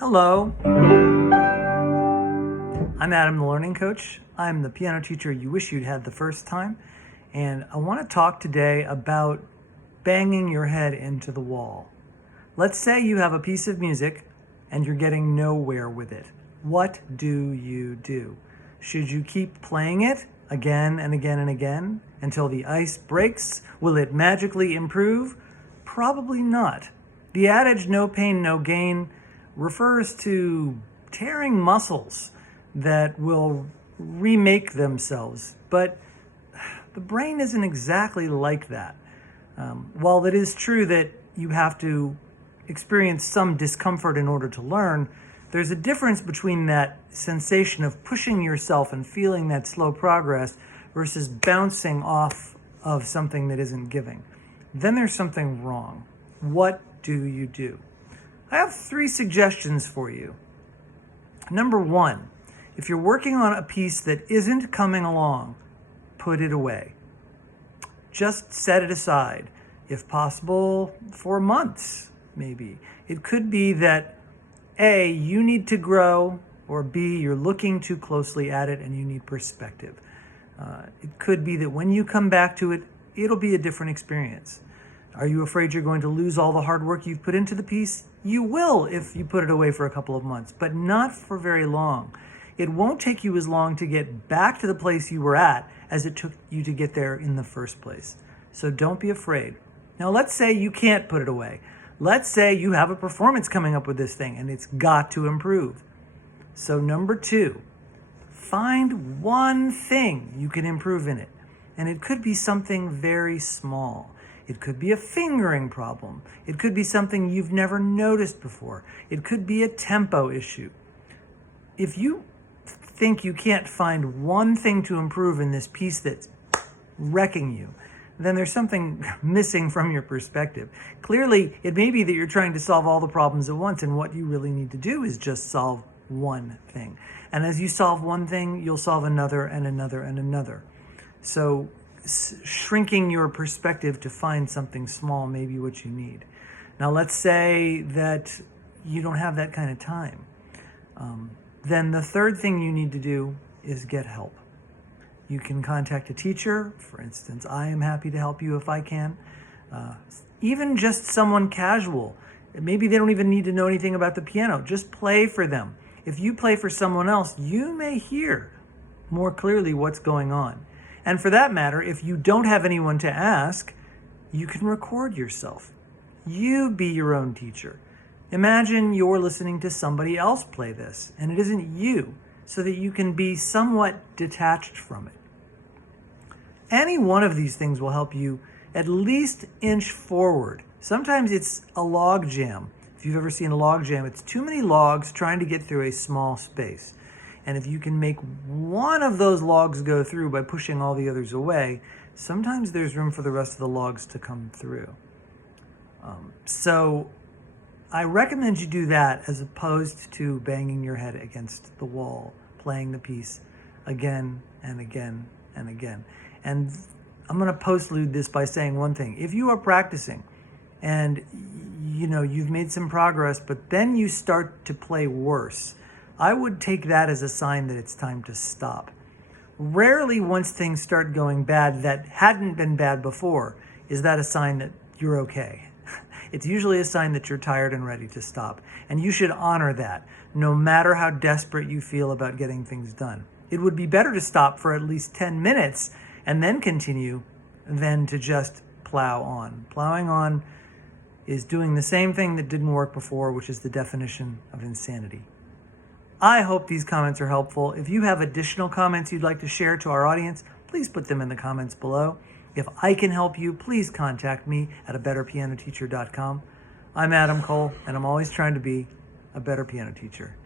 Hello, I'm Adam, the learning coach. I'm the piano teacher you wish you'd had the first time, and I want to talk today about banging your head into the wall. Let's say you have a piece of music and you're getting nowhere with it. What do you do? Should you keep playing it again and again and again until the ice breaks? Will it magically improve? Probably not. The adage, no pain, no gain, refers to tearing muscles that will remake themselves. But the brain isn't exactly like that. While it is true that you have to experience some discomfort in order to learn, there's a difference between that sensation of pushing yourself and feeling that slow progress versus bouncing off of something that isn't giving. Then there's something wrong. What do you do? I have 3 suggestions for you. Number 1, if you're working on a piece that isn't coming along, put it away. Just set it aside, if possible, for months, maybe. It could be that A, you need to grow, or B, you're looking too closely at it and you need perspective. It could be that when you come back to it, it'll be a different experience. Are you afraid you're going to lose all the hard work you've put into the piece? You will if you put it away for a couple of months, but not for very long. It won't take you as long to get back to the place you were at as it took you to get there in the first place. So don't be afraid. Now let's say you can't put it away. Let's say you have a performance coming up with this thing and it's got to improve. So number 2, find one thing you can improve in it. And it could be something very small. It could be a fingering problem. It could be something you've never noticed before. It could be a tempo issue. If you think you can't find one thing to improve in this piece that's wrecking you, then there's something missing from your perspective. Clearly, it may be that you're trying to solve all the problems at once, and what you really need to do is just solve one thing. And as you solve one thing, you'll solve another and another and another. So shrinking your perspective to find something small may be what you need. Now, let's say that you don't have that kind of time. Then the third thing you need to do is get help. You can contact a teacher. For instance, I am happy to help you if I can. Even just someone casual. Maybe they don't even need to know anything about the piano. Just play for them. If you play for someone else, you may hear more clearly what's going on. And for that matter, if you don't have anyone to ask, you can record yourself. You be your own teacher. Imagine you're listening to somebody else play this, and it isn't you, so that you can be somewhat detached from it. Any one of these things will help you at least inch forward. Sometimes it's a log jam. If you've ever seen a log jam, it's too many logs trying to get through a small space. And if you can make one of those logs go through by pushing all the others away, sometimes there's room for the rest of the logs to come through. So I recommend you do that as opposed to banging your head against the wall, playing the piece again and again and again. And I'm going to postlude this by saying one thing. If you are practicing and you've made some progress, but then you start to play worse, I would take that as a sign that it's time to stop. Rarely, once things start going bad that hadn't been bad before, is that a sign that you're okay. It's usually a sign that you're tired and ready to stop. And you should honor that, no matter how desperate you feel about getting things done. It would be better to stop for at least 10 minutes and then continue than to just plow on. Plowing on is doing the same thing that didn't work before, which is the definition of insanity. I hope these comments are helpful. If you have additional comments you'd like to share to our audience, please put them in the comments below. If I can help you, please contact me at abetterpianoteacher.com. I'm Adam Cole, and I'm always trying to be a better piano teacher.